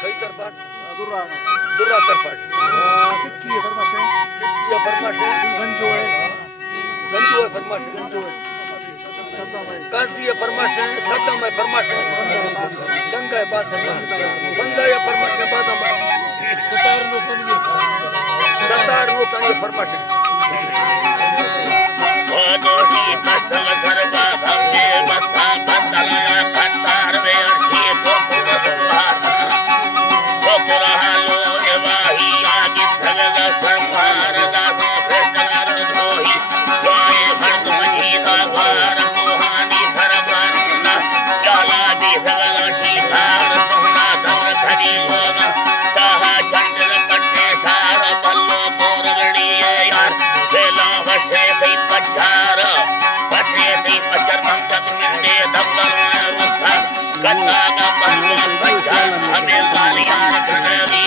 कई तरफा दुर्रा दुर्रा तरफा किक्की है फरमाश है ये फरमाश है गंजो है फरमाश है गंजो है सद्दाम है काजी है फरमाश है सद्दाम है फरमाश है गंगा है बात फरमाश बंदा है फरमाश है बादाम सतार नो समझे सतार नो तानी फरमाश है ओ दोषी फसल सरबा समझे बस्ता बदला खतार वे अर्शी को पूरा हालो एवाही आगे सगदा सरकार दासों फेस्टलार द्रोही जोए भर्ग मजी सावार कोहानी सरबारना जाला भी सगदा शिकार सोना दर खड़ी होगा साहा चंडल कट्टे सार बल्लो बोरगड़ी यार बेला वशे थी पचार मंतक मिंडे दब्बर रुस्ता गंगा का बल्लो पचार हमें लालियार खड़ली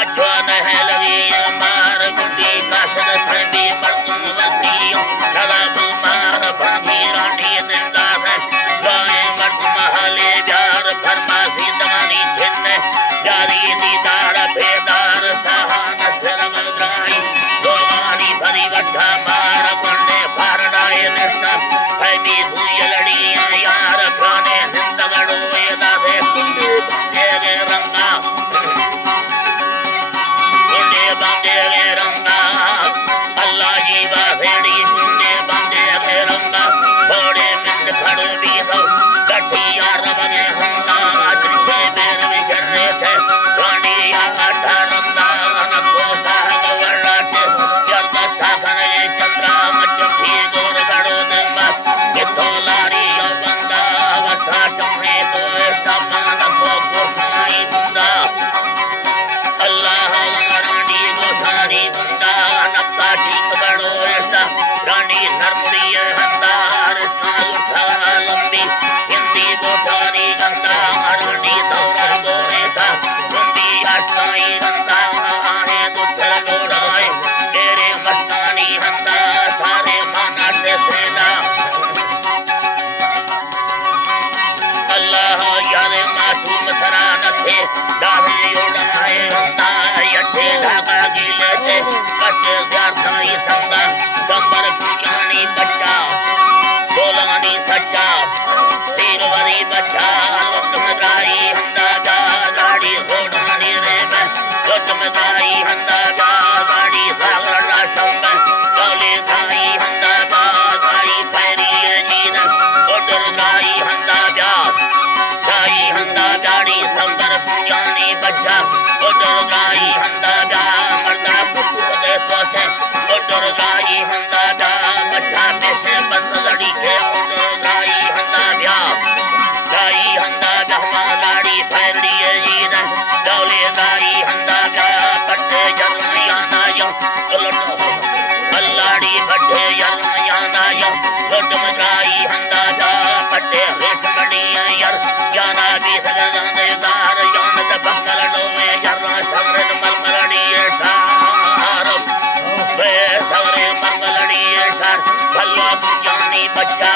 अजवा नह लगी मार गुटी काशद ठंडी बरतन वसियों शराब मार भागी रानी जिंदा है स्वाए मर्द महले जार फरमासी दमानी छिन्ने जारी दीदार बेदार सहान सिर मद्राई दोवानी भरी वड्ढा मार गुंडे फारडाए निष्ठा फैमी हुई लड़ी यार प्राणे जिंदगड़ो एदा से कुंडे बंदे रंगा बांधे रंगा अल्लाह जी बाहेड़ी चुन्ने बांधे रंगा बड़े मिंड खड़ो भी हो गठिया रबगे हंगा त्रिखे बेर विचरे थे रानिया आठा रंगा नको साहब वर्णाटे जर्द साखने चंद्रा मच्ची गोर गड़ो देवा कितो लारी यो बंदा वसा चमहे तो ऐसा मानको कोसाई बंदा अल्लाह सारी गुंडा नक्का ठीक गड़ो ऐसा रानी नरमुड़ी हंदार साल उठा लंबी हिंदी बोठारी गंदा अरणी दौरा गोरे था गुंडी आशाई गंदा आहे दुधर लोड़ाए तेरे मस्तानी हंदा सारे माना से सेना अल्लाह यारे मासूम सरान थे दाहे उड़ाए हंदा यठे धागा गिले थे कटे ज्यारताई संगा संबर पुजानी बच्चा बोलानी सच्चा तीरवरी बच्चा लुत्मदाई हंदा जा गाड़ी घोड़ानी रे में लुत्मदाई हंदा जा गाड़ी सागरा संग गले गाई हंदा जा गाड़ी पैरी नीन उधर गाई हंदा जा गाई हंदा जाड़ी संबर पुजानी बच्चा उधर गाई हंदा जा मर्दा पुटू दे तोसे उधर गाई हंदा जा बच्चा देशे बंद लड़ी के उधर गाई हंदा जा गाई हंदा जा लाड़ी फैरड़ी ईद डोले गाई हंदा जा पट्टे जलमिया ना यो उलट अल्लाड़ी बट्टे जलमिया ना यो लुट मगाई हंदा जा पट्टे रेशमड़ी यार जाना भी सगंदे दार जान द बकल डोमे जरा सगरन मलमलड़ी सार वे सगरे मलमलड़ी सार भल्ला पुजानी बच्चा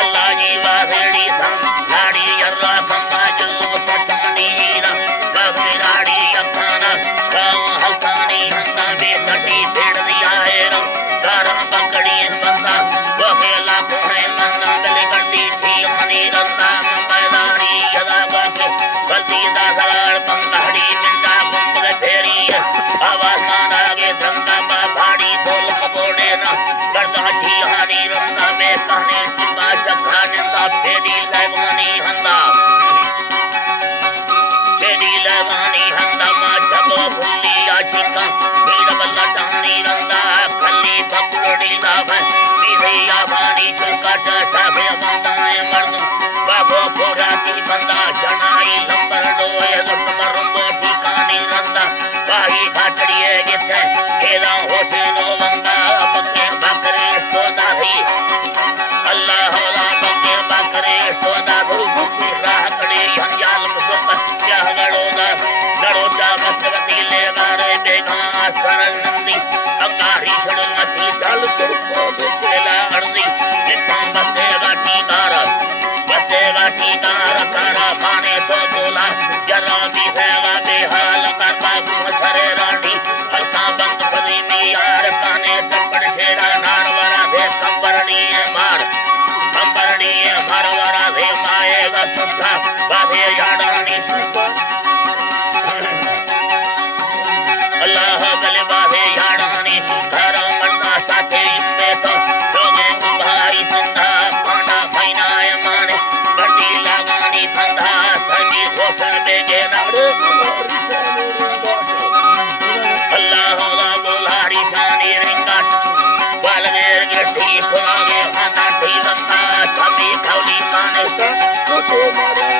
अल्लाह जी वासेड़ी सम लाड़ी जरा खंबा जो सटानी ना बगराड़ी अखाना गांव हलकानी हंदा बे कटी फेड़ दिया है रो गारन बकड़ी बंदा वो खेला कोहे मंदा दले करती थी मनी रंदा मंबैदारी यदा बाके गलती दा सलाल पंगड़ी मिंदा कुंबल फेरी आवाज माना के संगा बा भाड़ी बोल कबोड़े ना करदा छी हारी रंदा में कहने चिंबा शखा निंदा फेरी लेवानी हंदा फेरी लेवानी हंदा मा जबो भूली आशिका भीड़ बल्ला डानी रंदा खली बकड़ी लाभ सीधिया बानी चुकाट साफे बंदाए मर्द बाबो कोराती बंदा जनाई लंबर डोए लुट मरुंदो ठिकानी रंदा बाही खाटड़िए जिथे खेला होसेनो बंदा बके बकरे सोदा भी अल्लाह होला बके बकरे सोदा भूखी राह कड़ी हंजाल मुसुक क्या गड़ोगा गड़ोचा मस्तवती ले गारे बेगा सरल नंदी अकारी शड़मती चल तुरको खेला अर्दी नित्ता बसेगा टीकार कारा माने तो बोला जरा भी है जाएगा सुखा बाधे याडानी अल्लाह गले बाधे याडानी सुखारा मरना साथे इसमें तो लोगे भाई संधा पांडा फैनाय माने बड़ी लगानी फंधा संगी घोषण बेगे नारे अल्लाह गोलारी शानी रिंगा बालगेर गेटी खुलागे हाना ढीलंगा छबी खौली माने तो मारा